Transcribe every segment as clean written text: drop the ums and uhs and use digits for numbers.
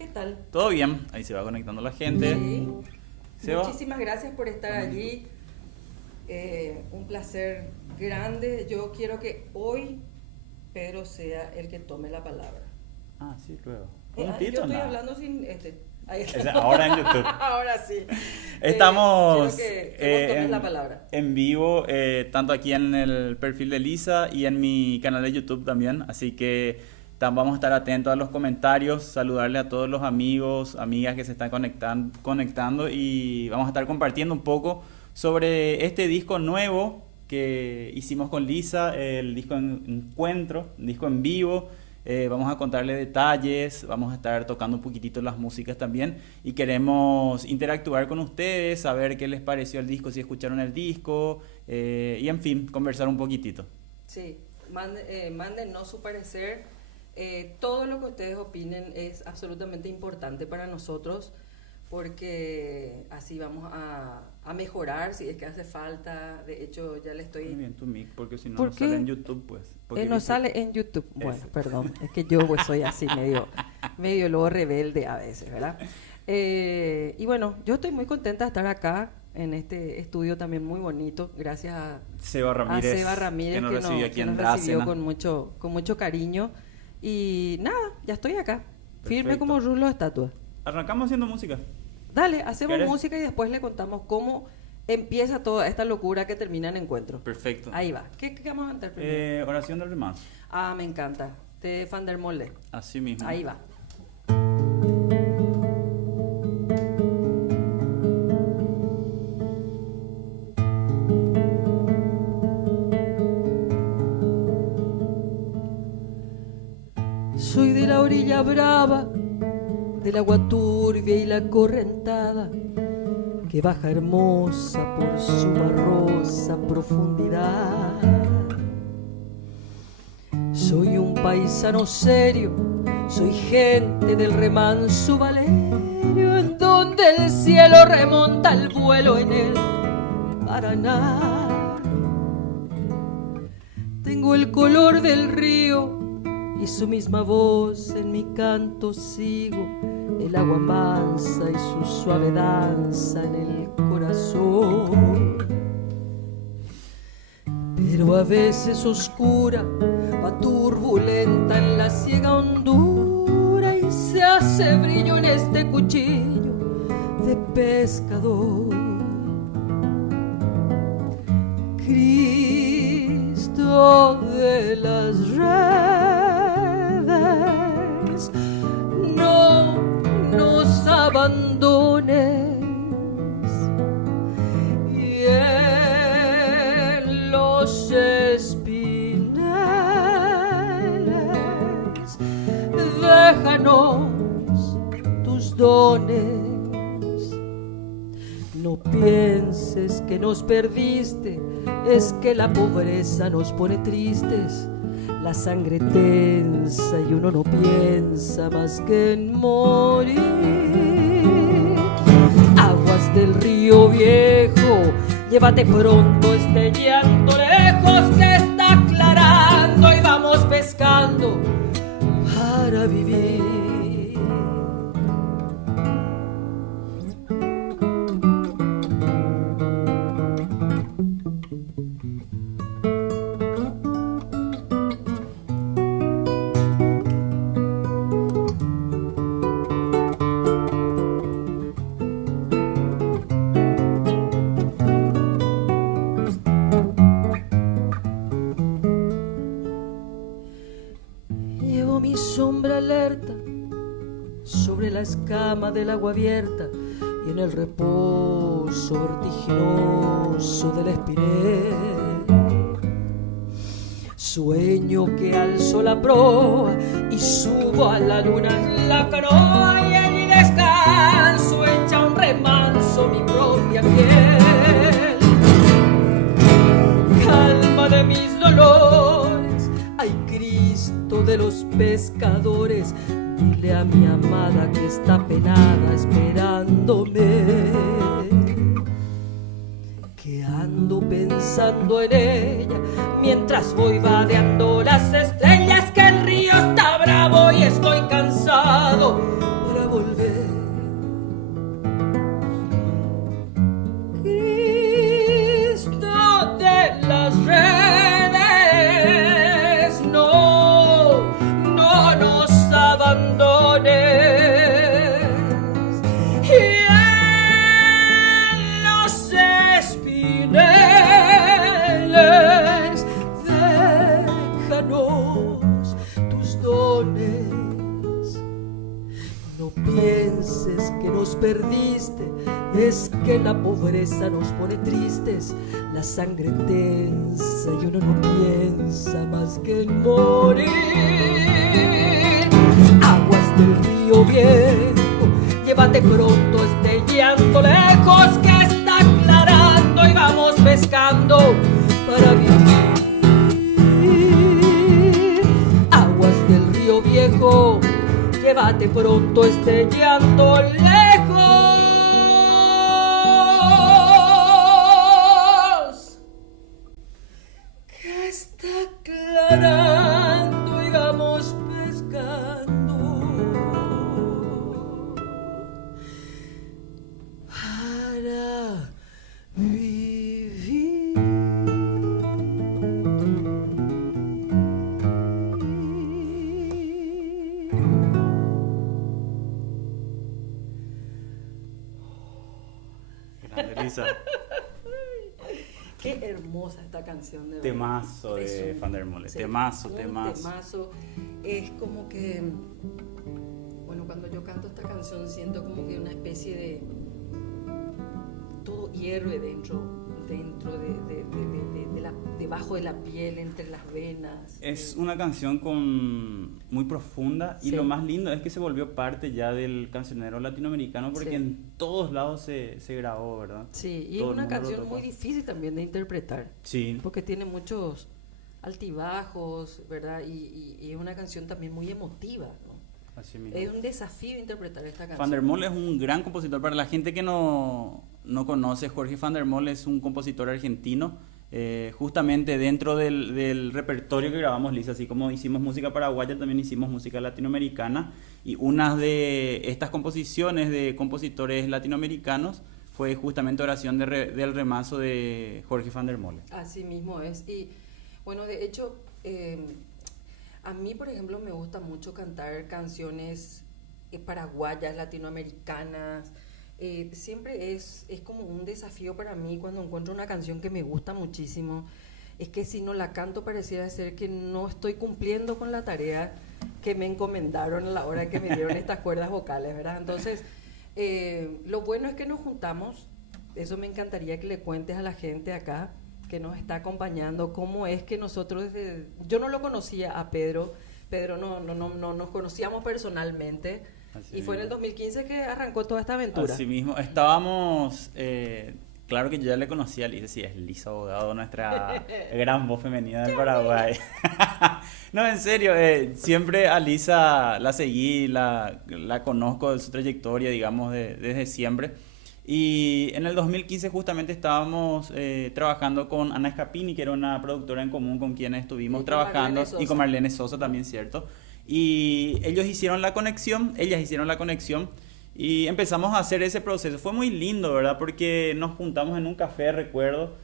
¿Qué tal? Todo bien, ahí se va conectando la gente. Sí. Seba. Muchísimas gracias por estar allí. Un placer grande. Yo quiero que hoy Pedro sea el que tome la palabra. Ah, sí, luego. Yo estoy hablando sin Ahí está. Ahora en YouTube. Ahora sí. Estamos quiero que vos tomes la palabra. en vivo, tanto aquí en el perfil de Lisa y en mi canal de YouTube también. Así que vamos a estar atentos a los comentarios, saludarle a todos los amigos, amigas que se están conectando y vamos a estar compartiendo un poco sobre este disco nuevo que hicimos con Lisa, el disco Encuentro, un disco en vivo. Vamos a contarle detalles, vamos a estar tocando un poquitito las músicas también y queremos interactuar con ustedes, saber qué les pareció el disco, si escucharon el disco y en fin, conversar un poquitito. Sí, mándennos su parecer. Todo lo que ustedes opinen es absolutamente importante para nosotros porque así vamos a mejorar si es que hace falta. De hecho, ya le estoy... Muy bien tu mic, porque si no ¿Por nos qué? sale en YouTube, pues. No sale en YouTube. Bueno, Eso. perdón, es que yo pues soy así medio luego rebelde a veces, ¿verdad? Y bueno, yo estoy muy contenta de estar acá en este estudio también muy bonito, gracias a Seba Ramírez, Seba Ramírez que nos recibió aquí en recibió Drácena. con mucho cariño. Y nada, ya estoy acá, firme Perfecto. como rulo de estatua. Arrancamos haciendo música. Dale, hacemos ¿Querés? música y después le contamos cómo empieza toda esta locura que termina en Encuentro. Perfecto. Ahí va. ¿Qué vamos a cantar primero? Oración del remanso. Ah, me encanta. De Van der Molle. Así mismo. Ahí va. Soy de la orilla brava, del agua turbia y la correntada, que baja hermosa por su barrosa profundidad. Soy un paisano serio, soy gente del remanso Valerio, en donde el cielo remonta el vuelo en el Paraná. Tengo el color del río y su misma voz en mi canto sigo, el agua mansa y su suave danza en el corazón. Pero a veces oscura, va turbulenta en la ciega hondura y se hace brillo en este cuchillo de pescador. Cristo de las redes, no nos abandones, y en los espineles déjanos tus dones. No pienses que nos perdiste, es que la pobreza nos pone tristes, la sangre tensa y uno no piensa más que en morir. Aguas del río viejo, llévate pronto este llanto lejos que está aclarando y vamos pescando para vivir. Llevo mi sombra alerta sobre la escama del agua abierta y en el reposo vertiginoso del espinel. Sueño que alzo la proa y subo a la luna en la canoa y allí descanso, echa un remanso mi propia piel. Calma de mis dolores, ay Cristo de los pescadores, dile a mi amada que está penada esperándome, que ando pensando en ella mientras voy vadeando las estrellas, que el río está bravo y estoy cansado, bravo No pienses que nos perdiste, es que la pobreza nos pone tristes, la sangre tensa y uno no piensa más que en morir. Aguas del río viejo, llévate pronto este llanto lejos que está aclarando y vamos pescando para vivir. Aguas del río viejo, llévate pronto este llanto lejos que está aclarando y vamos pescando para vivir. Grande, Lisa. Qué hermosa esta canción de verdad. Temazo de Van der Molen. Sí, Temazo, un temazo. temazo. Es como que, bueno, cuando yo canto esta canción siento como que una especie de todo hierve dentro debajo de la piel, entre las venas. Es una canción muy profunda y Sí. lo más lindo es que se volvió parte ya del cancionero latinoamericano porque Sí. en todos lados se grabó, ¿verdad? Sí, y Todo es el una mundo lo canción tocó. muy difícil también de interpretar, Sí, porque tiene muchos altibajos, ¿verdad? Y es una canción también muy emotiva, ¿no? así mismo. Es un desafío interpretar esta canción. Van der Molen es un gran compositor. Para la gente que no conoce, Jorge Van der Molen es un compositor argentino. Justamente dentro del repertorio que grabamos, Lisa, así como hicimos música paraguaya, también hicimos música latinoamericana. Y una de estas composiciones de compositores latinoamericanos fue justamente Oración del Remazo de Jorge Van der Molen. Así mismo es. Y bueno, de hecho, a mí, por ejemplo, me gusta mucho cantar canciones paraguayas, latinoamericanas. Siempre es como un desafío para mí cuando encuentro una canción que me gusta muchísimo. Es que si no la canto pareciera ser que no estoy cumpliendo con la tarea que me encomendaron a la hora que me dieron estas cuerdas vocales, ¿verdad? Entonces, lo bueno es que nos juntamos. Eso me encantaría que le cuentes a la gente acá que nos está acompañando cómo es que nosotros yo no lo conocía a Pedro no nos conocíamos personalmente. Así Y fue en el mismo. 2015 que arrancó toda esta aventura. Así mismo, estábamos, claro que yo ya le conocía a Lisa, sí, es Lisa Abogado, nuestra gran voz femenina del Paraguay. No, en serio, siempre a Lisa la seguí, la conozco de su trayectoria, digamos, desde siempre. Y en el 2015 justamente estábamos trabajando con Ana Escapini, que era una productora en común con quien estuvimos Y con trabajando, Marlene y con Sosa. Marlene Sosa también, ¿cierto? Y ellas hicieron la conexión y empezamos a hacer ese proceso. Fue muy lindo, ¿verdad? Porque nos juntamos en un café, recuerdo.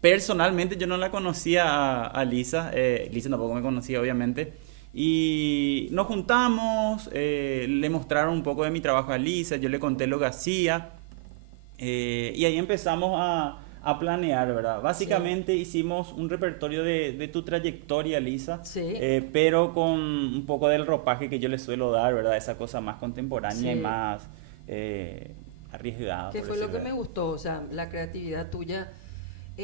Personalmente yo no la conocía a Lisa, Lisa tampoco me conocía, obviamente. Y nos juntamos, le mostraron un poco de mi trabajo a Lisa, yo le conté lo que hacía. Y ahí empezamos a planear, ¿verdad? Básicamente hicimos un repertorio de tu trayectoria, Lisa, Sí. pero con un poco del ropaje que yo le suelo dar, ¿verdad? Esa cosa más contemporánea y Sí. más arriesgada. Que por fue lo que decirlo. me gustó, o sea, la creatividad tuya.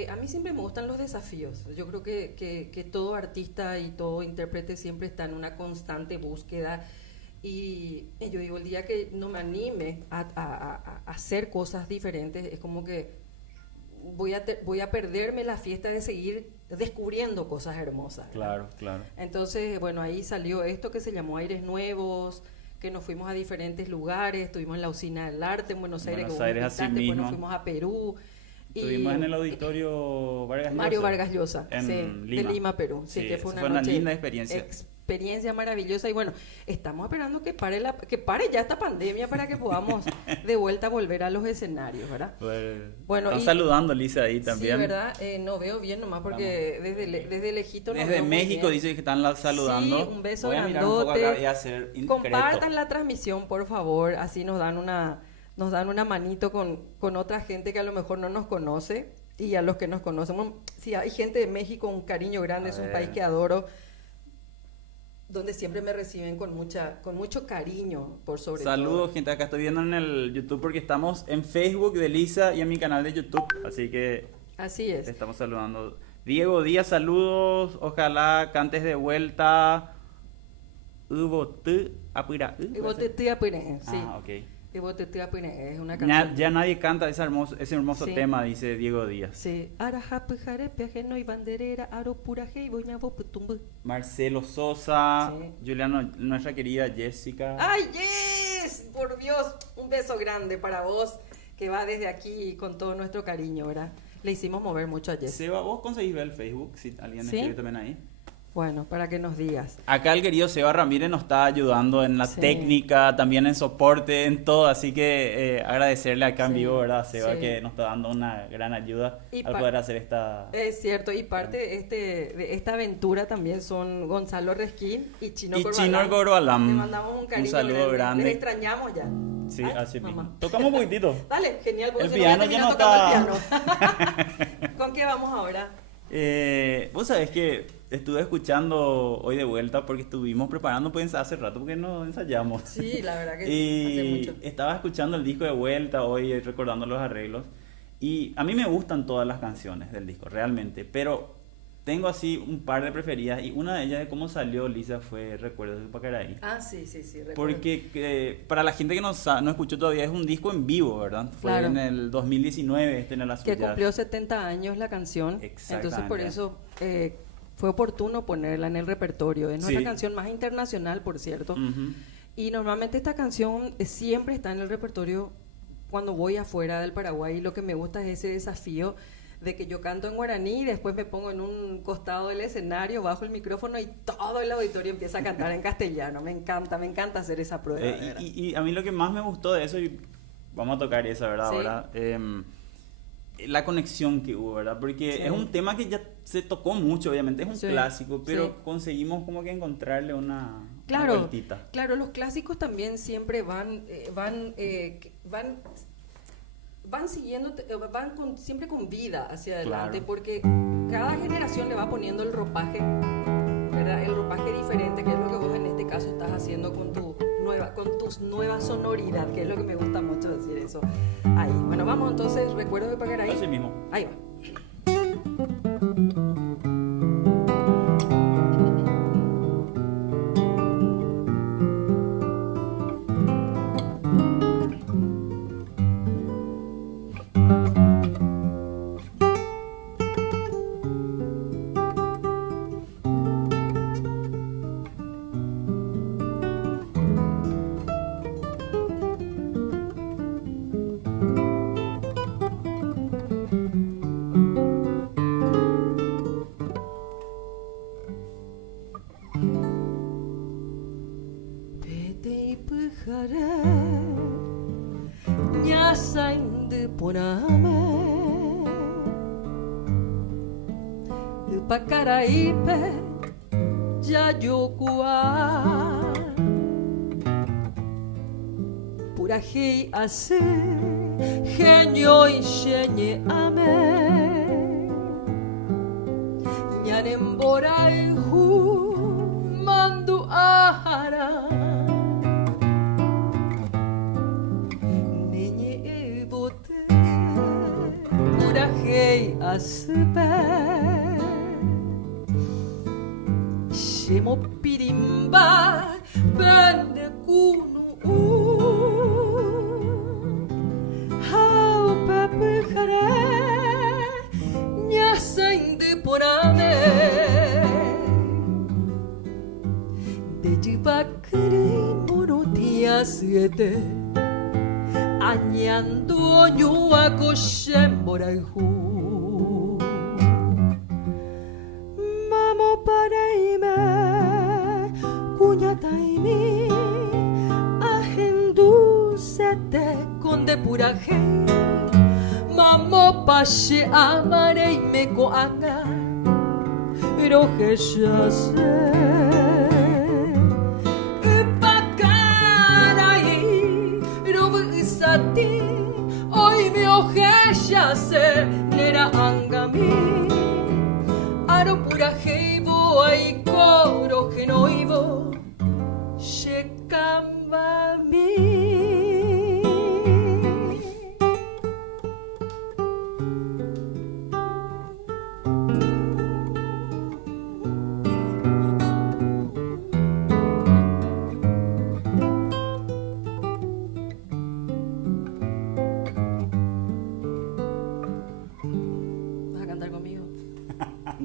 A mí siempre me gustan los desafíos. Yo creo que todo artista y todo intérprete siempre está en una constante búsqueda. Y yo digo, el día que no me anime a hacer cosas diferentes, es como que voy a perderme la fiesta de seguir descubriendo cosas hermosas, ¿verdad? Claro, claro. Entonces, bueno, ahí salió esto que se llamó Aires Nuevos, que nos fuimos a diferentes lugares, estuvimos en la Usina del Arte en Buenos Aires, Buenos con un Aires, así instante, después nos mismo. fuimos a Perú. Estuvimos en el auditorio Vargas Llosa. Mario Vargas Llosa, en sí, Lima. de Lima, Perú. Sí, que fue esa una noche linda experiencia. experiencia maravillosa. Y bueno, estamos esperando que pare ya esta pandemia para que podamos de vuelta volver a los escenarios, ¿verdad? Bueno, están y- saludando, Lisa, ahí también. Sí, ¿verdad? No veo bien nomás porque desde lejito no Desde veo muy México bien. dice que están saludando. Sí, un beso Voy a mirar un poco grandote. acá y hacer discreto. Compartan la transmisión, por favor, así nos dan una manito con otra gente que a lo mejor no nos conoce y a los que nos conocen. Sí, hay gente de México, un cariño grande, A es un ver. país que adoro. donde siempre me reciben con mucho cariño, por sobre todo. Saludos, gente. Acá estoy viendo en el YouTube porque estamos en Facebook de Lisa y en mi canal de YouTube. Así que Así es. te estamos saludando. Diego Díaz, saludos. Ojalá cantes de vuelta. Ubotu apura. Ibotetea Pine, sí. Ah, ok. Ibotetea Pine, es una canción. Ya nadie canta ese hermoso Sí. tema, dice Diego Díaz. Sí. Arajape jarepe ajeno y banderera, aro puraje y boñabo putumbu. Marcelo Sosa, Sí. Juliano, nuestra querida Jessica. ¡Ay, yes! Por Dios, un beso grande para vos, que va desde aquí con todo nuestro cariño, ¿verdad? Le hicimos mover mucho a Jess. Seba, ¿vos conseguís ver el Facebook? Si alguien ¿Sí? escribe también ahí. Bueno, para que nos digas. Acá el querido Seba Ramírez nos está ayudando en la Sí. técnica, también en soporte, en todo. Así que agradecerle acá en Sí, vivo, ¿verdad, Seba? sí. Que nos está dando una gran ayuda Y al poder hacer esta... Es cierto, y parte de esta aventura también son Gonzalo Resquín y Chino Y Corbalán. Chino Corbalán. Te mandamos un cariño saludo grande. Les extrañamos ya. Sí, Ay, así mismo. mamá. Tocamos un poquitito. Dale, genial. porque El si no voy a piano ya terminar no tocando está. el piano. ¿Con qué vamos ahora? Vos sabés que estuve escuchando hoy de vuelta porque estuvimos preparando pues hace rato porque no ensayamos. Sí, la verdad que sí, hace Y mucho. estaba escuchando el disco de vuelta hoy, recordando los arreglos. Y a mí me gustan todas las canciones del disco, realmente. Pero tengo así un par de preferidas. Y una de ellas de cómo salió Lisa fue Recuerdos de Pacaraí. Ah, sí, recuerdo. Porque para la gente que no escuchó todavía, es un disco en vivo, ¿verdad? Fue Claro. en el 2019, en la Que cumplió 70 años la canción. Entonces por Exactamente. eso fue oportuno ponerla en el repertorio. Es nuestra Sí. canción más internacional, por cierto. Ujú. Y normalmente esta canción siempre está en el repertorio cuando voy afuera del Paraguay. Y lo que me gusta es ese desafío de que yo canto en guaraní y después me pongo en un costado del escenario, bajo el micrófono y todo el auditorio empieza a cantar en castellano. Me encanta hacer esa prueba. de verdad. Y a mí lo que más me gustó de eso, y vamos a tocar esa, ¿verdad? Sí. Ahora, la conexión que hubo, ¿verdad? Porque Sí. es un tema que ya se tocó mucho, obviamente, es un Sí, clásico, pero sí. conseguimos como que encontrarle una Claro, vueltita. claro, los clásicos también siempre van siguiendo, siempre con vida hacia adelante, Claro. porque cada generación le va poniendo el ropaje, ¿verdad? El ropaje diferente, que es lo que vos en este caso estás haciendo con tu nueva sonoridad, que es lo que me gusta mucho decir eso. Ahí, bueno, vamos entonces, Recuerdos de Pacaraí. Así mismo. Ahí va. Pete pujare nyasaindu poname Pacaraipe Yayokua Purajei ase genio y shenye ame Ñanemborai hu mandu ahara Neñe ebote Purajei asupe Shemo pirimba Bende kunu Hau pepujare Nyasainde porame Dejibakuri monotia suete Añando nyuako shemboraihu Mamo paraime Kuñataimi Ahendu sete Konde puraje Mamo pashe amareime koanga Roje shase Pakarai Robu isati Oi mi oje shase Nera angami Aro pura heibo ai koro que no ibo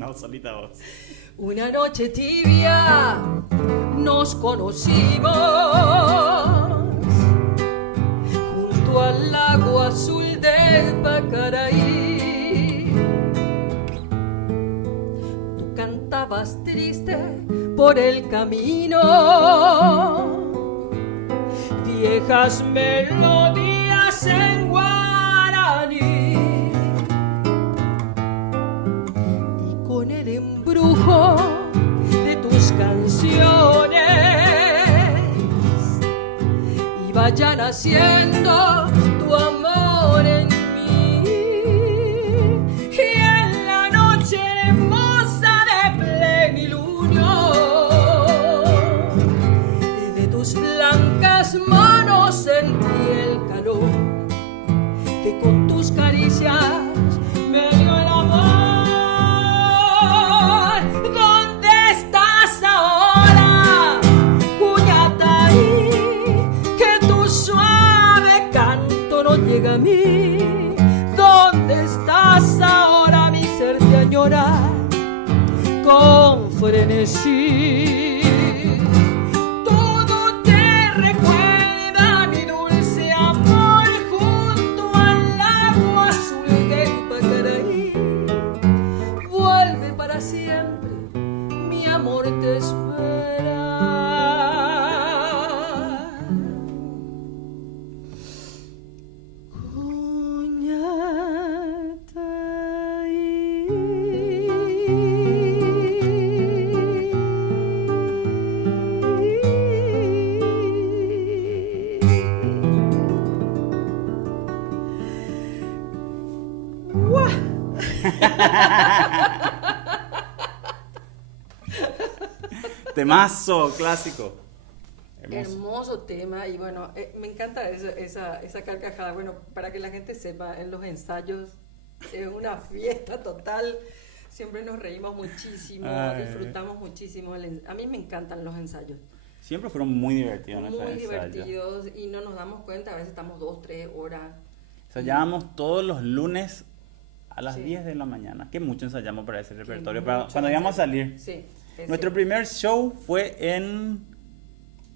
una solita voz. Una noche tibia nos conocimos junto al lago azul de Pacaraí. Tú cantabas triste por el camino, viejas melodías en guaraní, y con el embrujo de tus canciones iba ya naciendo tu amor en mí. Y en la noche hermosa de plenilunio, de tus blancas manos sentí el calor que con tus caricias me dio el amor. ¿Dónde estás ahora, Cuyataí? Que tu suave canto no llega a mí. ¿Dónde estás ahora? Mi ser te añora con frenesí. Todo te recuerda mi dulce amor junto al lago azul de Pacaraí. Vuelve para siempre, mi amor te espera. Temazo, clásico. Hermoso tema. Y bueno, me encanta esa carcajada. Bueno, para que la gente sepa, en los ensayos es una fiesta total. Siempre nos reímos muchísimo, disfrutamos muchísimo. A mí me encantan los ensayos. Siempre fueron muy divertidos. Muy divertidos y no nos damos cuenta. A veces estamos 2-3 horas. Ensayábamos todos los lunes a las 10 de la mañana. Qué mucho ensayamos para ese repertorio. Para cuando íbamos a salir. Sí. Nuestro primer show fue en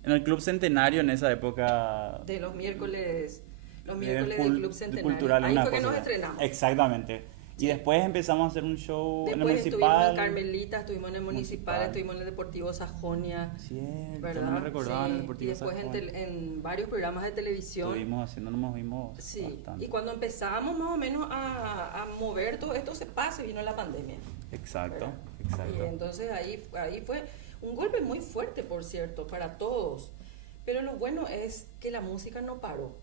el Club Centenario en esa época. De los miércoles del Club Centenario. Cultural, ahí fue que nos estrenamos. Exactamente. Sí. Y después empezamos a hacer un show en el municipal. Después estuvimos en Carmelita, estuvimos en el municipal, estuvimos en el Deportivo Sajonia. Cierto, ¿verdad? no me recordaba sí. en el Deportivo Sajonia. Y después en varios programas de televisión. Estuvimos haciendo, nos movimos sí. bastante. Y cuando empezábamos más o menos a mover todo esto, se vino la pandemia. Exacto, ¿verdad? exacto. Y entonces ahí fue un golpe muy fuerte, por cierto, para todos. Pero lo bueno es que la música no paró.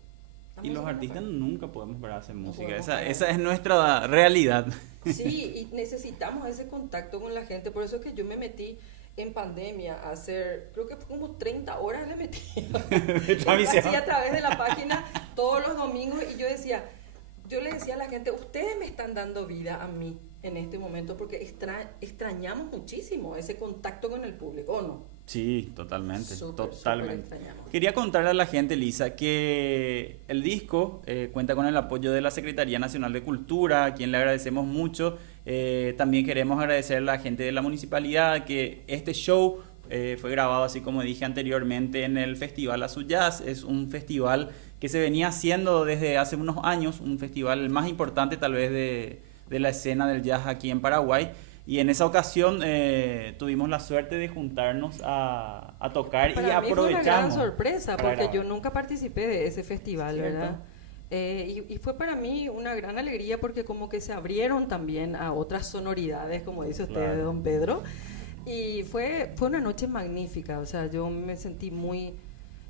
Y los artistas nunca podemos parar de hacer música. Esa es nuestra realidad. Sí, y necesitamos ese contacto con la gente. Por eso es que yo me metí en pandemia a hacer, creo que fue como 30 horas le metí. Así a través de la página todos los domingos. Y yo le decía a la gente, ustedes me están dando vida a mí en este momento porque extrañamos muchísimo ese contacto con el público, ¿o no? Sí, totalmente, totalmente. Súper Quería contarle a la gente, Lisa, que el disco cuenta con el apoyo de la Secretaría Nacional de Cultura, a quien le agradecemos mucho. También queremos agradecer a la gente de la municipalidad que este show fue grabado, así como dije anteriormente, en el Festival Azul Jazz. Es un festival que se venía haciendo desde hace unos años, un festival más importante tal vez de la escena del jazz aquí en Paraguay. Y en esa ocasión tuvimos la suerte de juntarnos a tocar y aprovechamos. Fue una gran sorpresa porque yo nunca participé de ese festival, ¿cierto? ¿Verdad? Y fue para mí una gran alegría porque como que se abrieron también a otras sonoridades, como dice usted, claro, don Pedro. Y fue una noche magnífica, o sea, yo me sentí muy...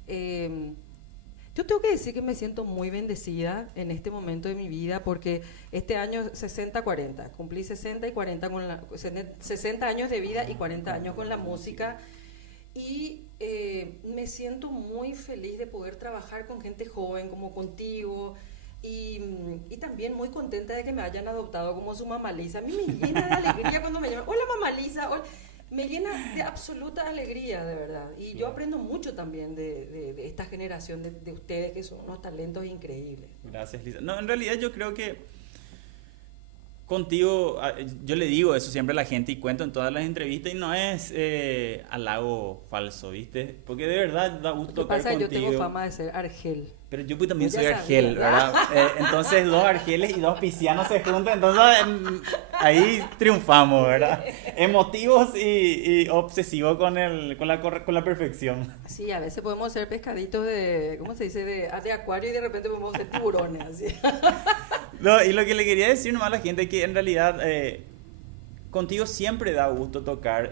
yo tengo que decir que me siento muy bendecida en este momento de mi vida porque este año 60-40, cumplí 60 y 40 60 años de vida y 40 años con la música y me siento muy feliz de poder trabajar con gente joven como contigo y también muy contenta de que me hayan adoptado como su mamá Lisa. A mí me llena de alegría cuando me llaman, hola mamá Lisa, hola. Me llena de absoluta alegría, de verdad. Y yo aprendo mucho también de esta generación de ustedes, que son unos talentos increíbles. Gracias, Lisa. No, en realidad yo creo que Contigo, yo le digo eso siempre a la gente y cuento en todas las entrevistas y no es halago falso, ¿viste? Porque de verdad da gusto tocar pasa? contigo. Yo tengo fama de ser argel. Pero yo pues también Ya soy sabía, argel, ¿verdad? Entonces 2 argeles y 2 piscianos se juntan, entonces ahí triunfamos, ¿verdad? Emotivos y obsesivos con la perfección. Sí, a veces podemos ser pescaditos de, ¿cómo se dice? De acuario y de repente podemos ser tiburones, así. No, y lo que le quería decir nomás a la gente es que en realidad contigo siempre da gusto tocar,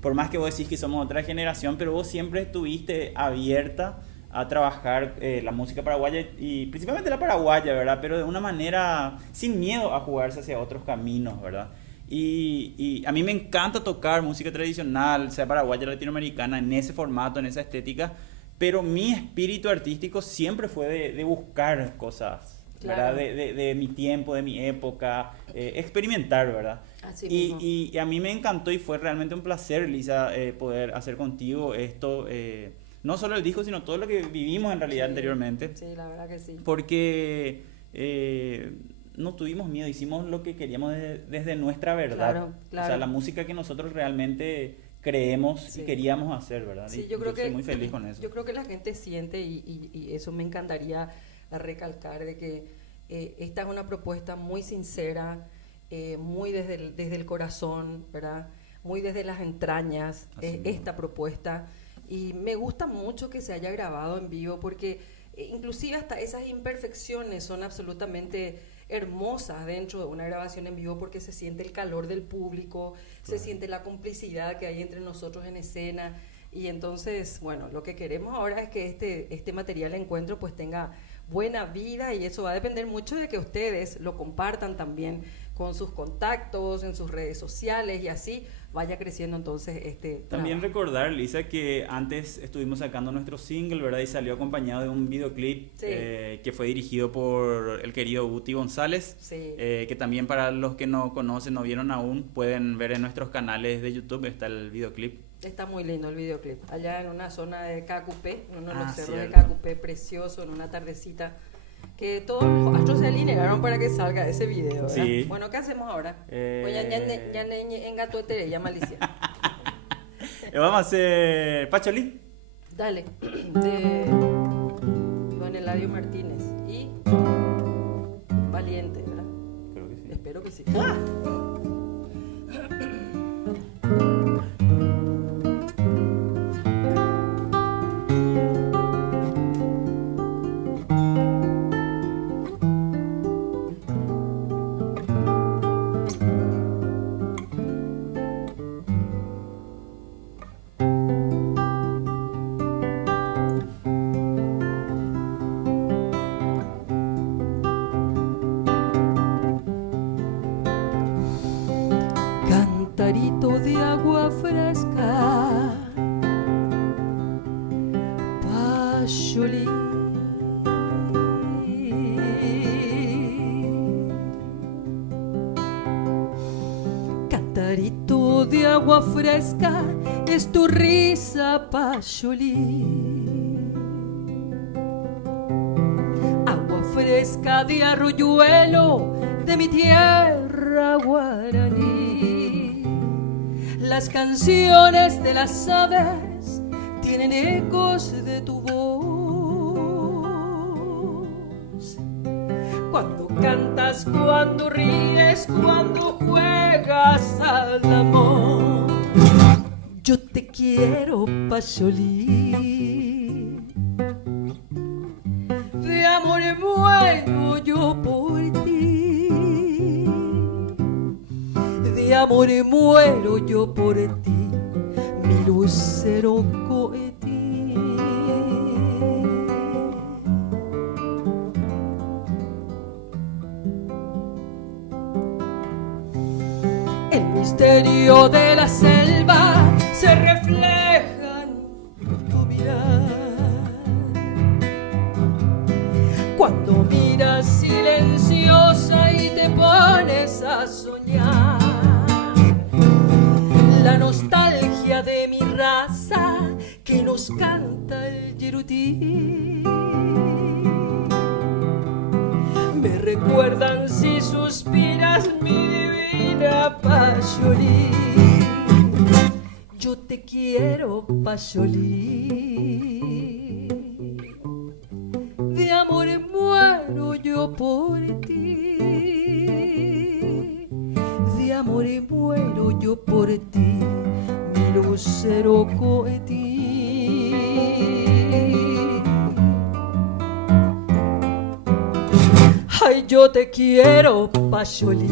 por más que vos decís que somos otra generación, pero vos siempre estuviste abierta a trabajar la música paraguaya y principalmente la paraguaya, ¿verdad? Pero de una manera sin miedo a jugarse hacia otros caminos, ¿verdad? Y a mí me encanta tocar música tradicional, sea paraguaya o latinoamericana, en ese formato, en esa estética, pero mi espíritu artístico siempre fue de buscar cosas, claro, ¿verdad? De mi tiempo, de mi época, experimentar, ¿verdad? Así mismo. Y a mí me encantó y fue realmente un placer, Lisa, poder hacer contigo esto, no solo el disco, sino todo lo que vivimos en realidad anteriormente. Sí, la verdad que sí. Porque no tuvimos miedo, hicimos lo que queríamos desde nuestra verdad. Claro, claro. O sea, la música que nosotros realmente creemos Sí. y queríamos hacer, ¿verdad? Sí, Y yo creo que estoy muy feliz con eso. Yo creo que la gente siente y eso me encantaría recalcar de que esta es una propuesta muy sincera, muy desde el corazón, ¿verdad? Muy desde las entrañas, esta propuesta. Y me gusta mucho que se haya grabado en vivo porque inclusive hasta esas imperfecciones son absolutamente hermosas dentro de una grabación en vivo porque se siente el calor del público, se siente la complicidad que hay entre nosotros en escena. Y entonces, bueno, lo que queremos ahora es que este material de encuentro pues tenga buena vida y eso va a depender mucho de que ustedes lo compartan también con sus contactos, en sus redes sociales y así vaya creciendo entonces También trabajo. recordar, Lisa, que antes estuvimos sacando nuestro single, ¿verdad? Y salió acompañado de un videoclip Sí. que fue dirigido por el querido Guti González, Sí. que también para los que no conocen, no vieron aún, pueden ver en nuestros canales de YouTube, está el videoclip. Está muy lindo el videoclip. Allá en una zona de Cacupé, en uno de los cerros de cierto. Cacupé, precioso, en una tardecita, que todos los astros se alinearon para que salga ese video, ¿verdad? Sí. Bueno, ¿qué hacemos ahora? Pues ya engatuetere, ya malicia. Vamos a hacer Pacholí. Dale, de Don Eladio Martínez y Valiente, ¿verdad? Creo que sí. Espero que sí. Cantarito de agua fresca, Pacholí. Cantarito de agua fresca, es tu risa, Pacholí. Agua fresca de arroyuelo de mi tierra guaraní. Las canciones de las aves tienen ecos de tu voz. Cuando cantas, cuando ríes, cuando juegas al amor. Yo te quiero, Pacholí. De amor muero yo por ti. De amor muero yo por ti, mi lucero coetí. El misterio de la selva se refleja en tu mirar. Cuando miras silenciosa y te pones a soñar, la nostalgia de mi raza que nos canta el yerutí. Me recuerdan si suspiras seas mi vida, Payolí. Yo te quiero, Payolí. De amor muero yo por ti. De amor muero yo por ti, mi lucero coetí. Ay, yo te quiero, Payolí.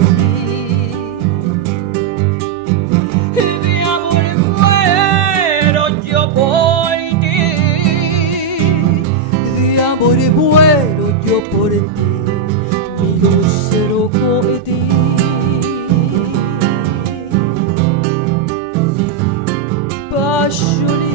De amor muero yo por ti. De amor muero yo por ti, mi lucero coetí. Payolí.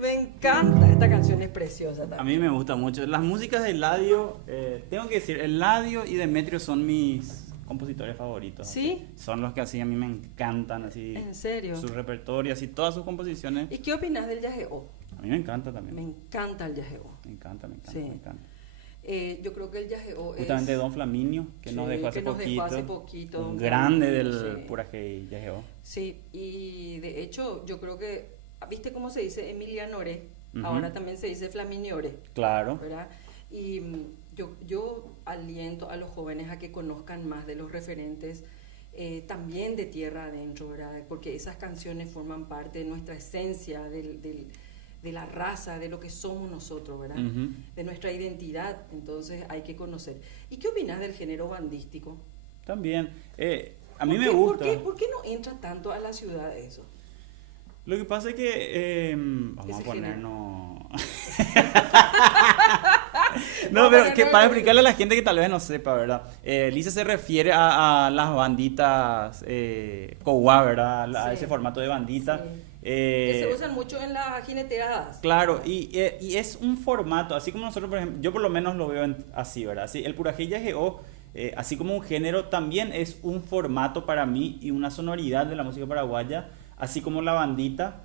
Me encanta, esta canción es preciosa también. A mí me gusta mucho. Las músicas de Eladio, tengo que decir, Eladio y Demetrio son mis compositores favoritos. ¿Sí? Así. Son los que así a mí me encantan, así. ¿En serio? Su repertorio, así, todas sus composiciones. ¿Y qué opinas del Yageo? A mí me encanta también. Me encanta el Yageo. Me encanta, Sí. me encanta. Yo creo que el Yageo es... Justamente Don Flaminio, que Sí, nos dejó hace que nos poquito. dejó hace poquito, Un Don grande Flaminio, del sí. Purajey Yageo. Sí, y de hecho yo creo que, ¿viste cómo se dice Emiliano Oré? Ujú. Ahora también se dice Flaminio Oré, Claro. ¿verdad? Y yo aliento a los jóvenes a que conozcan más de los referentes, también de tierra adentro, ¿verdad? Porque esas canciones forman parte de nuestra esencia, de la raza, de lo que somos nosotros, ¿verdad? Ujú. De nuestra identidad, entonces hay que conocer. ¿Y qué opinas del género bandístico? También. A mí ¿Por me qué- gusta. ¿Por qué no entra tanto a la ciudad eso? Lo que pasa es que vamos Ese a ponernos. No, Vamos a pero que ponernos- para explicarle a la gente que tal vez no sepa, ¿verdad? Lisa se refiere a las banditas Cowa, ¿verdad? A Sí. ese formato de bandita. Sí. Eh, Que se usan mucho en las jineteradas. Claro, y es un formato, así como nosotros, por ejemplo, yo por lo menos lo veo así, ¿verdad? Así, el Purajey Yageo, así como un género, también es un formato para mí y una sonoridad de la música paraguaya, así como la bandita,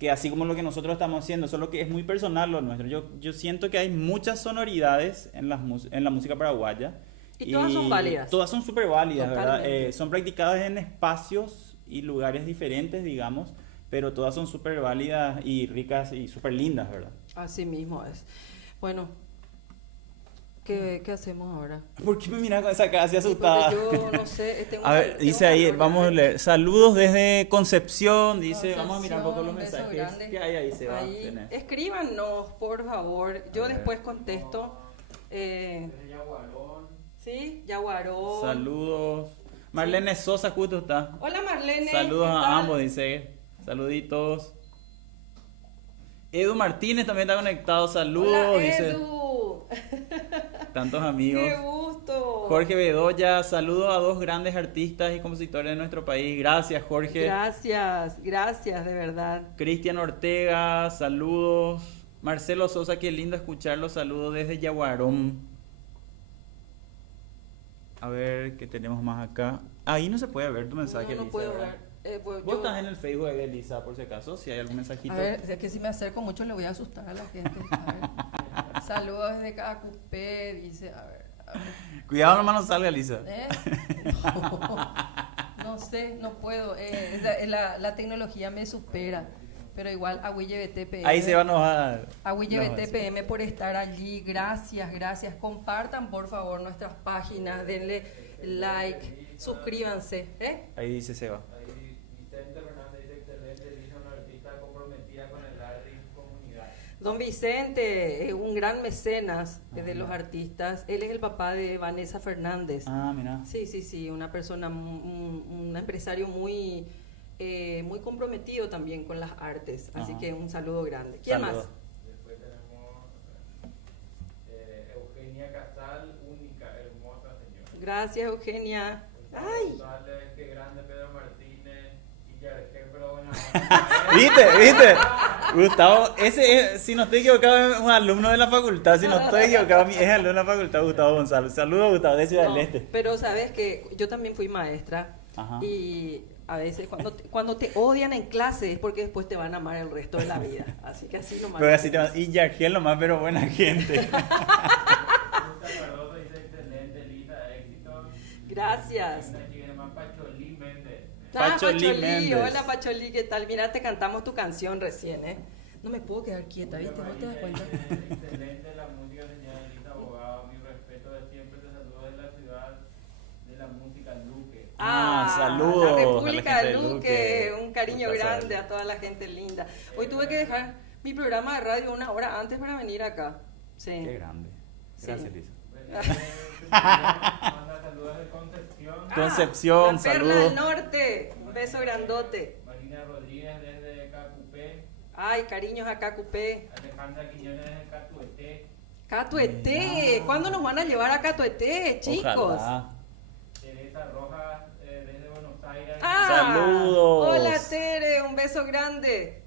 que así como lo que nosotros estamos haciendo, solo que es muy personal lo nuestro. Yo siento que hay muchas sonoridades en la música paraguaya. Y todas son válidas. Todas son súper válidas, ¿verdad? Totalmente. Son practicadas en espacios y lugares diferentes, digamos, pero todas son súper válidas y ricas y súper lindas, ¿verdad? Así mismo es. Bueno, ¿qué hacemos ahora? ¿Por qué me miras con esa cara así Sí, asustada? porque yo no sé, tengo A ver, tengo dice ahí, calor, vamos a ya. leer. Saludos desde Concepción, dice. Vamos a mirar un poco los Concepción, beso mensajes. grande. ¿Qué hay ahí, Seba? Ahí, Tenés. escríbanos, por favor. Yo A ver. después contesto. Sí, Yaguarón. Saludos. Marlene Sosa justo está. Hola Marlene. Saludos ¿qué a tal? ambos, dice. Saluditos. Edu Martínez también está conectado. Saludos, Hola dice. Edu. Tantos amigos. Qué gusto. Jorge Bedoya, saludos a dos grandes artistas y compositores de nuestro país. Gracias, Jorge. Gracias, de verdad. Cristian Ortega, saludos. Marcelo Sosa, qué lindo escucharlo. Saludos desde Yaguarón. A ver, ¿qué tenemos más acá? Ahí no se puede ver tu mensaje, No, no Elisa, puedo ¿verdad? ver. Pues, Vos estás en el Facebook de Elisa, por si acaso, si hay algún mensajito. A ver, es que si me acerco mucho le voy a asustar a la gente. A ver. Saludos desde Cacupé, dice, a ver. Cuidado, nomás no salga, Elisa. No sé, no puedo. La tecnología me supera. Pero igual, Agüille BTPM. Ahí se va a enojar. Agüille No, BTPM por estar allí. Gracias. Compartan, por favor, nuestras páginas. Denle like. Suscríbanse. Ahí dice Seba. Vicente Fernández dice excelente, dice una artista comprometida con el arte y su comunidad. Don Vicente es un gran mecenas de los artistas. Él es el papá de Vanessa Fernández. Ah, mira. Sí, una persona, un empresario muy comprometido también con las artes. Así Ajá. que un saludo grande. ¿Quién Saludos. más? Después tenemos Eugenia Casal, única, hermosa señora. Gracias, Eugenia. Ay, González, qué grande Pedro Martínez, y Yargel, pero bueno. ¿Viste? Gustavo, ese es, si no estoy equivocado, es un alumno de la facultad. Si no estoy equivocado, es alumno de la facultad, Gustavo González. Saludos, Gustavo, de Ciudad no, del Este. pero sabes que yo también fui maestra Ajá. Y a veces cuando te odian en clase es porque después te van a amar el resto de la vida. Así que así nomás. Pero así y Yargel nomás, pero buena gente. Gusta Cardoso dice excelente, Lisa, éxito. Gracias. Una chica llamada Pacholí Méndez. Pacholí Méndez. Hola Pacholí, ¿qué tal? Mira, te cantamos tu canción recién, ¿eh? No me puedo quedar quieta, ¿viste? ¿No te das cuenta? Excelente la música, señora Elisa Abogado. Mi respeto de siempre. Te saludo desde la ciudad de la música, Luque. Saludos la a la República gente de de Luque, Luque. un cariño Gustazo grande verlo. a toda la gente linda. Hoy tuve que dejar mi programa de radio una hora antes para venir acá. Sí. Qué grande. Gracias, Sí. Lisa. Manda saludos de Concepción. Concepción, la perla saludos. del norte, un beso grandote. Marina Rodríguez desde Cacupé. Ay, cariños a Cacupé. Alejandra Quiñones desde Catueté. Catueté, Mira. ¿cuándo nos van a llevar a Catueté, chicos? Ojalá. Teresa Rojas desde Buenos Aires. Saludos. Hola Tere, un beso grande.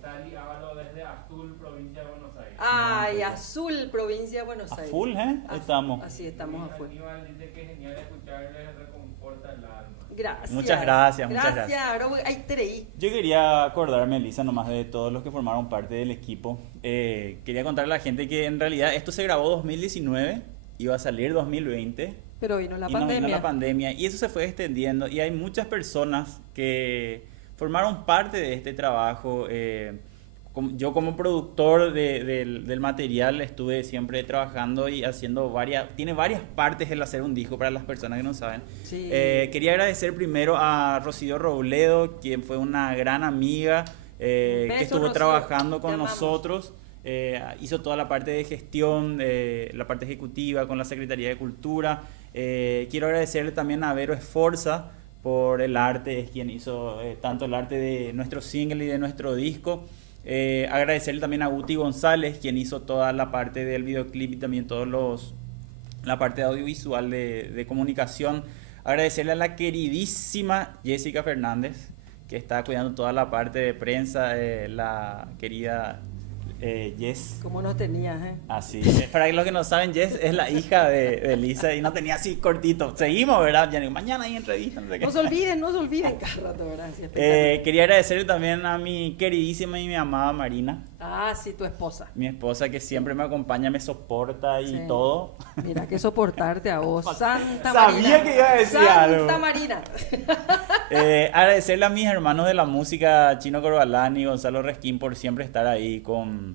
Sally Ávalo desde Azul, provincia de Buenos Aires. Ay, Azul, provincia de Buenos A Aires. full, ¿eh? A- Estamos. Así estamos a full. Aníbal dice que genial escucharles, reconforta el alma. Gracias. Muchas gracias, muchas Gracias. Ahora voy, ay, Tere. Yo quería acordarme, Lisa, nomás de todos los que formaron parte del equipo. Quería contarle a la gente que en realidad esto se grabó 2019, iba a salir 2020. Pero vino la y nos vino pandemia. la pandemia y eso se fue extendiendo y hay muchas personas que formaron parte de este trabajo. Yo como productor del material estuve siempre trabajando y haciendo tiene varias partes el hacer un disco para las personas que no saben. Sí. Quería agradecer primero a Rocío Robledo, quien fue una gran amiga que beso, estuvo Rocío. trabajando con Te amamos. nosotros. Hizo toda la parte de gestión, la parte ejecutiva con la Secretaría de Cultura. Quiero agradecerle también a Vero Esforza por el arte, es quien hizo tanto el arte de nuestro single y de nuestro disco. Agradecerle también a Guti González, quien hizo toda la parte del videoclip y también la parte de audiovisual de comunicación. Agradecerle a la queridísima Jessica Fernández, que está cuidando toda la parte de prensa, la querida Jess. ¿Cómo nos tenías, Así, para los que no saben, Jess es la hija de Lisa y no tenía así cortito. Seguimos, ¿verdad? Ya, mañana hay entrevista, no sé qué. No se olviden cada rato, ¿verdad? Sí, espectacular. Quería agradecerle también a mi queridísima y mi amada Marina, Sí, tu esposa. mi esposa que siempre me acompaña, me soporta y Sí. todo. Mira, que soportarte a vos. Santa Sabía Marina. que iba a decir Santa algo. Marina. Agradecerle a mis hermanos de la música, Chino Corbalán y Gonzalo Resquín, por siempre estar ahí con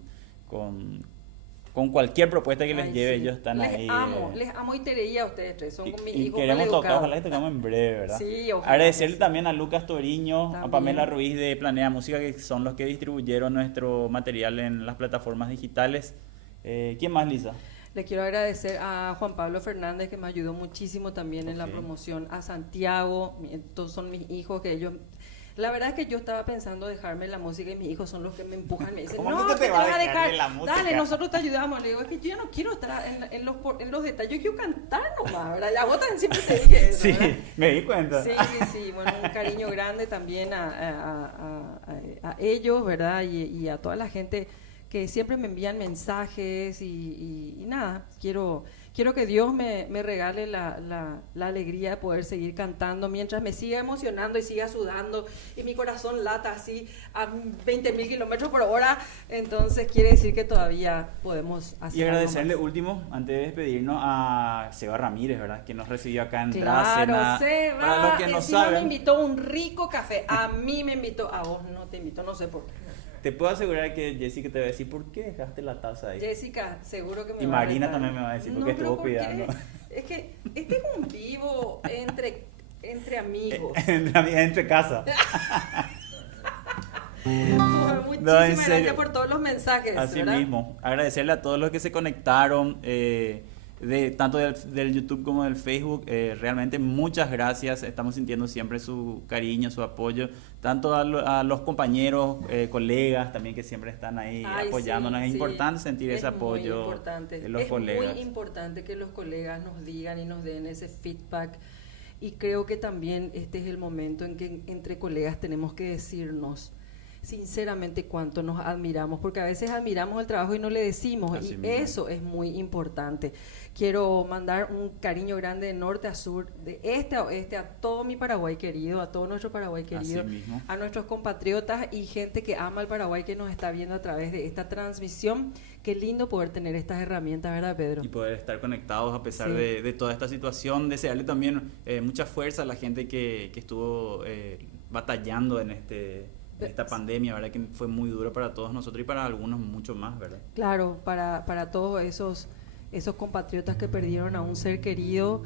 cualquier propuesta que les Ay, lleve. sí. Ellos están ahí. Les amo y te reía a ustedes tres. Son Y, con mi y hijo queremos tocar, maleducado. ojalá que tocamos en breve, ¿verdad? Sí, ojalá. Agradecerle también a Lucas Toriño, a También. Pamela Ruiz de Planea Música, que son los que distribuyeron nuestro material en las plataformas digitales. ¿Quién más, Lisa? Le quiero agradecer a Juan Pablo Fernández, que me ayudó muchísimo también en la Ok. promoción, a Santiago, estos son mis hijos, que ellos... La verdad es que yo estaba pensando dejarme la música y mis hijos son los que me empujan, me dicen, ¿Cómo no, que que te te va a vas a dejar dejar, de la música? dale, nosotros te ayudamos. Le digo, es que yo no quiero estar en los detalles, yo quiero cantar nomás, ¿verdad? Ya vos también siempre te dije eso, Sí, ¿verdad? me di cuenta. Sí, sí, bueno, un cariño grande también a ellos, ¿verdad? Y a toda la gente que siempre me envían mensajes y nada, quiero que Dios me regale la alegría de poder seguir cantando mientras me siga emocionando y siga sudando y mi corazón lata así a 20.000 kilómetros por hora, entonces quiere decir que todavía podemos hacer Y algo agradecerle más. último, antes de despedirnos, a Seba Ramírez, ¿verdad? Que nos recibió acá en Claro, Dracena. Seba, Para los que no encima me saben, invitó un rico café, a mí me invitó, a vos no te invitó, no sé por qué. te puedo asegurar que Jessica te va a decir, ¿por qué dejaste la taza ahí? Jessica, seguro que me Y va a Marina retar. también me va a decir, porque No, pero estuvo ¿por qué? cuidando. Es que este es un vivo entre amigos. entre casa. Muchísimas No, en serio. gracias por todos los mensajes. Así ¿verdad? mismo. Agradecerle a todos los que se conectaron, tanto del YouTube como del Facebook. Realmente muchas gracias. Estamos sintiendo siempre su cariño, su apoyo. Tanto a los compañeros, colegas también que siempre están ahí Ay, apoyándonos. sí, Es sí. importante sentir ese Es muy apoyo importante. de los es colegas. muy importante que los colegas nos digan y nos den ese feedback. Y creo que también este es el momento en que entre colegas tenemos que decirnos sinceramente cuánto nos admiramos, porque a veces admiramos el trabajo y no le decimos, Así y mismo. eso es muy importante. Quiero mandar un cariño grande de norte a sur, de este a oeste, a todo mi Paraguay querido, a todo nuestro Paraguay querido, Así mismo. a nuestros compatriotas y gente que ama el Paraguay que nos está viendo a través de esta transmisión. Qué lindo poder tener estas herramientas, ¿verdad, Pedro? Y poder estar conectados a pesar Sí. de toda esta situación. Desearle también mucha fuerza a la gente que estuvo batallando en esta pandemia, ¿verdad? Que fue muy duro para todos nosotros y para algunos mucho más, ¿verdad? Claro, para todos esos compatriotas que perdieron a un ser querido,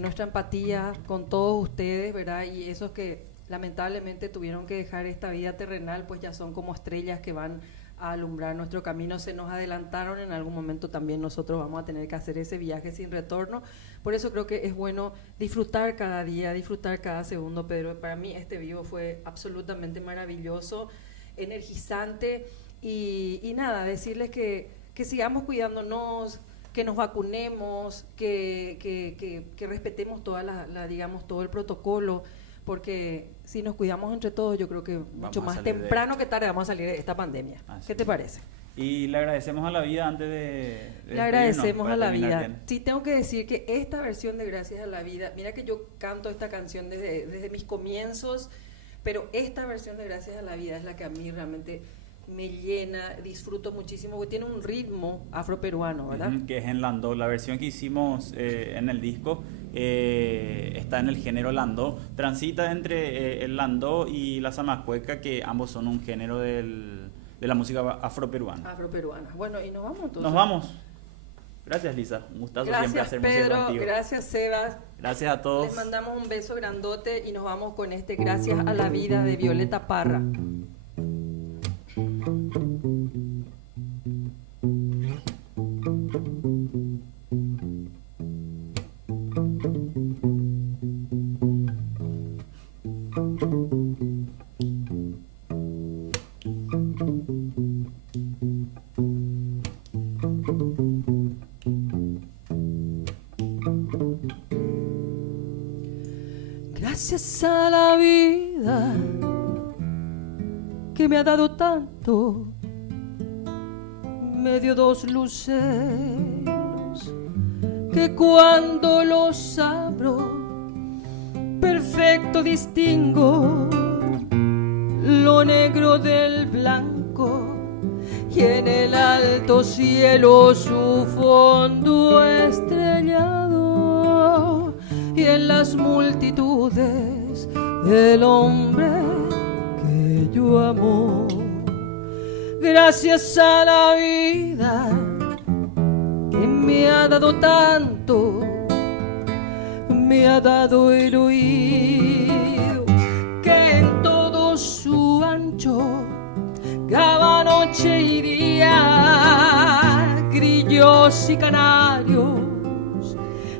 nuestra empatía con todos ustedes, ¿verdad? Y esos que lamentablemente tuvieron que dejar esta vida terrenal, pues ya son como estrellas que van a alumbrar nuestro camino. Se nos adelantaron, en algún momento también nosotros vamos a tener que hacer ese viaje sin retorno. Por eso creo que es bueno disfrutar cada día, disfrutar cada segundo, Pedro. Para mí este vivo fue absolutamente maravilloso, energizante y nada, decirles que sigamos cuidándonos, que nos vacunemos, que respetemos digamos, todo el protocolo, porque si nos cuidamos entre todos, yo creo que mucho a más salir temprano que tarde vamos a salir de esta pandemia. Así ¿Qué te es. parece? Y le agradecemos a la vida antes de Le despedirnos, agradecemos para a la terminar vida. bien. Sí, tengo que decir que esta versión de Gracias a la Vida, mira que yo canto esta canción desde mis comienzos, pero esta versión de Gracias a la Vida es la que a mí realmente me llena, disfruto muchísimo, porque tiene un ritmo afroperuano, ¿verdad? Que es en landó. La versión que hicimos en el disco está en el género landó. Transita entre el landó y la zamacueca, que ambos son un género de la música afroperuana. Afroperuana. Bueno, y nos vamos entonces. Nos vamos. Gracias, Lisa. Un gustazo siempre Gracias, hacer música Pedro. contigo. Gracias, Sebas. Gracias a todos. Les mandamos un beso grandote y nos vamos con este Gracias a la Vida de Violeta Parra. Gracias a la vida que me ha dado tanto, me dio dos luceros que cuando los abro perfecto distingo lo negro del blanco y en el alto cielo su fondo estrellado y en las multitudes el hombre que yo amo. Gracias a la vida que me ha dado tanto, me ha dado el oído que en todo su ancho graba noche y día, grillos y canarios,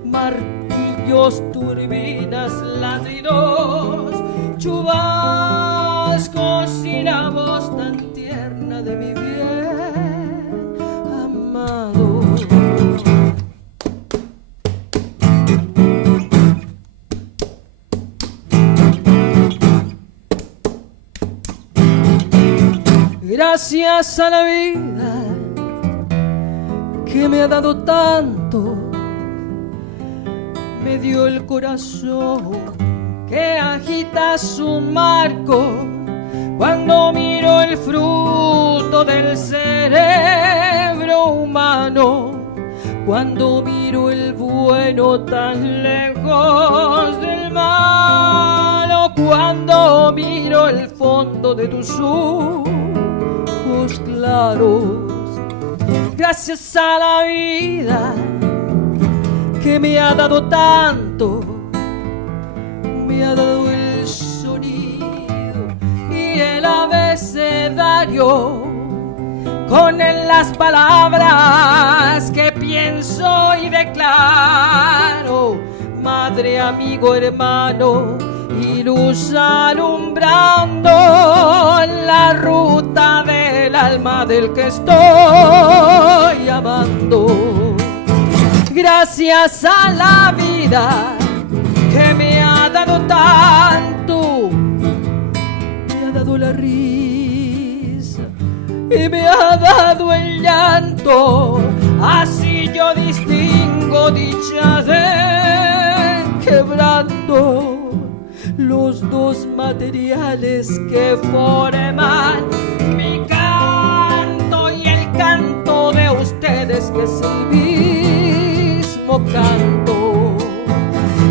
martillos, turbinas, ladridos, chubascos y la voz tan tierna de mi bien amado. Gracias a la vida que me ha dado tanto, me dio el corazón que agita su marco cuando miro el fruto del cerebro humano, cuando miro el bueno tan lejos del malo, cuando miro el fondo de tus ojos claros. Gracias a la vida que me ha dado tanto, me ha dado el sonido y el abecedario, con él las palabras que pienso y declaro, madre, amigo, hermano y luz alumbrando la ruta del alma del que estoy amando. Gracias a la vida que me ha dado tanto, me ha dado la risa y me ha dado el llanto, así yo distingo dicha de quebranto. Los dos materiales que forman mi canto y el canto de ustedes que es el mismo canto,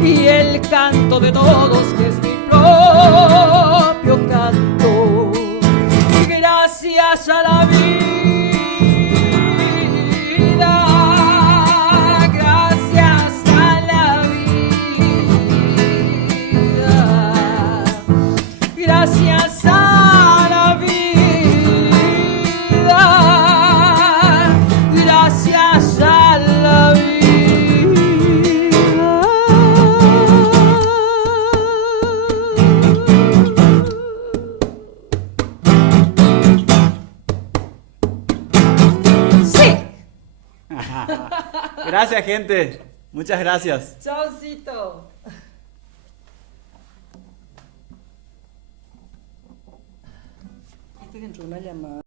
y el canto de todos que es mi propio canto. Gracias a la vida, gracias a la vida, gracias a la vida, gracias a la vida. Gracias, gente. Muchas gracias. Chaucito. Este que entró una llamada.